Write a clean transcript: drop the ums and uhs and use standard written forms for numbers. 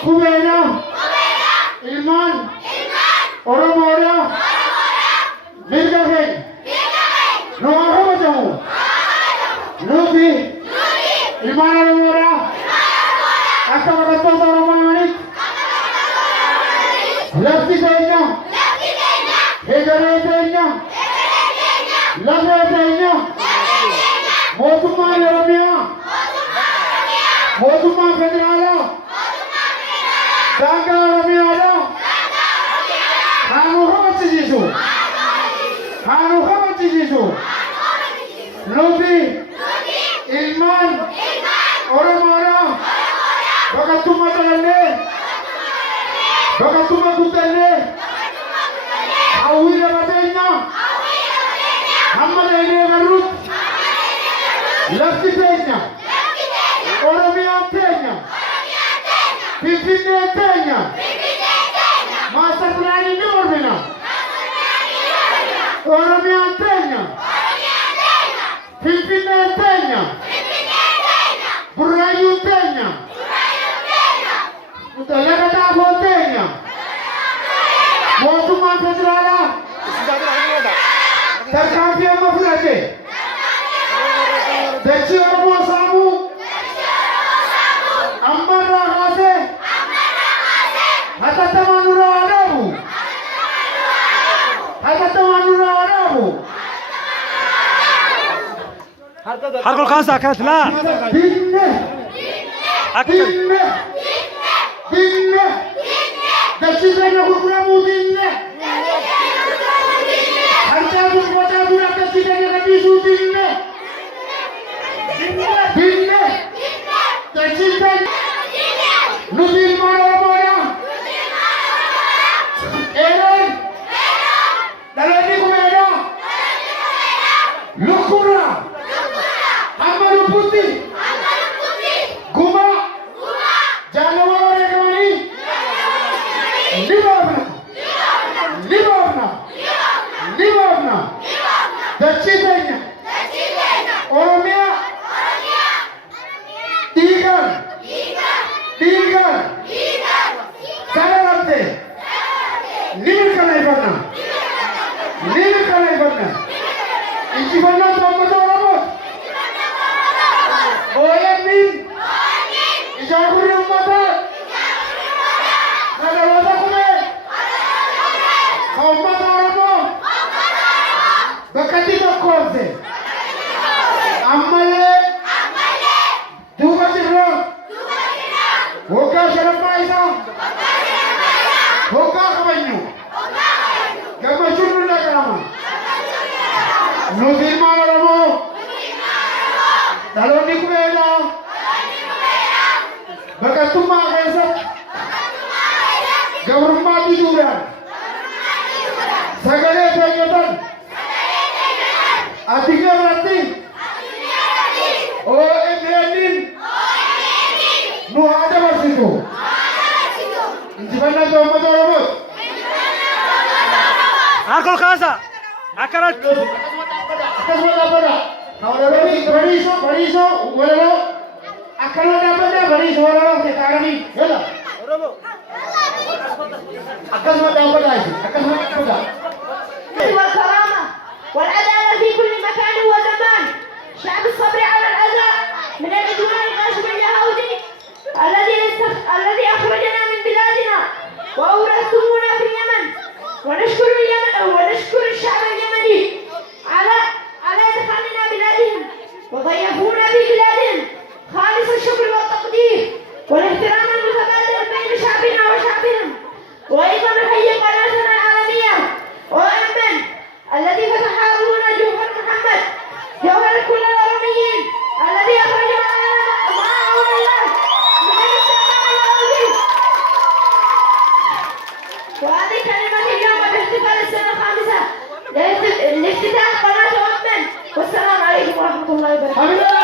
Kubena, Ilman, Oromora, Mirgahen, Noahamajamu, Nubi, Ilman Oromora, Akamagato Romanit, Lefty Danya, Hegare Danya, Lava Danya, Motuma Yoromia, Motuma Federala, Danga Oromia, Hanu Hamatijisu, Hanu Hamatijisu, Nubi, Ilman, Oromora, Bakatuma Talane, Bakatuma Kutane, Awira Batena, Hamadene Garut, Lefty Tenya, Oromia Tenya, Pipine Tenya, Master Plani Normina, Oromia Tenya, Pipine Tenya, Burayu Tenya, Utalagata Tenya, Motuma Federala, Tarkafia Mafrate, Dechio Samu, Ambara Hase, Hatatamanura Arabu, Hatatamanura Arabu, Harkol Khansa كانت لا Dinne, أكثر Dinne, Dinne, Dechizena Kuramu Dinne, Hartabu Kotabu Dechizena Kadisu Dinne, Dinne, Dechizena, Nubil Marabora, Aaron, Dalani Kumeda, Lukura, Amaru Puti, Guma, January Gani, Livabna, Livabna, Livabna, Dachidanya, Oromia, Tigan, Tigan, Sararate, Nirkanaibanna, Nirkanaibanna, Ichibanna Tomatorabot, Oyamin, Ijaburi Umata, Nadalata Kume, Kaumatorabo, Bakatito Korte, Amale, Dubajiro, Hoka Sharapaisa, Hoka Kabanyu, Gamachuru Nagarama, Nudil Maramo, Daloni Kumela, Bakatuma Kesa, Gavrumma Biduran, Sagale Panyatan, Atiga Rati, O Emrenin, Nuhada Masitu, Intibanna Tomatorabot, harkol Khansa أكثر Akaswala Pada, Bariso, Bariso, Uwalo, Akaswala Pada, Bariso, Uwalo, Sekarami, Yala, Akaswala Pada, Akaswala Pada. والكرامة والعدالة في كل مكان وزمان. شعب الصبر على الأذى من العدوان الغاشم اليهودي الذي أخرجنا من بلادنا وأورثتمونا في اليمن. ونشكر الشعب اليمني على إدخالنا بلادهم وضيفونا في بلادهم. خالص الشكر والتقدير والاحترام المتبادل بين شعبنا وشعبهم. وأيضا نحيي قناتنا العالمية OMN الذي فتح أبونا جوهر محمد جوهر كل الأرميين الذي أخرج معه الله من الاستعمار اليهودي. وهذه كلمة اليوم باحتفال السنة الخامسة لافتتاح قناة OMN. والسلام عليكم ورحمة الله وبركاته.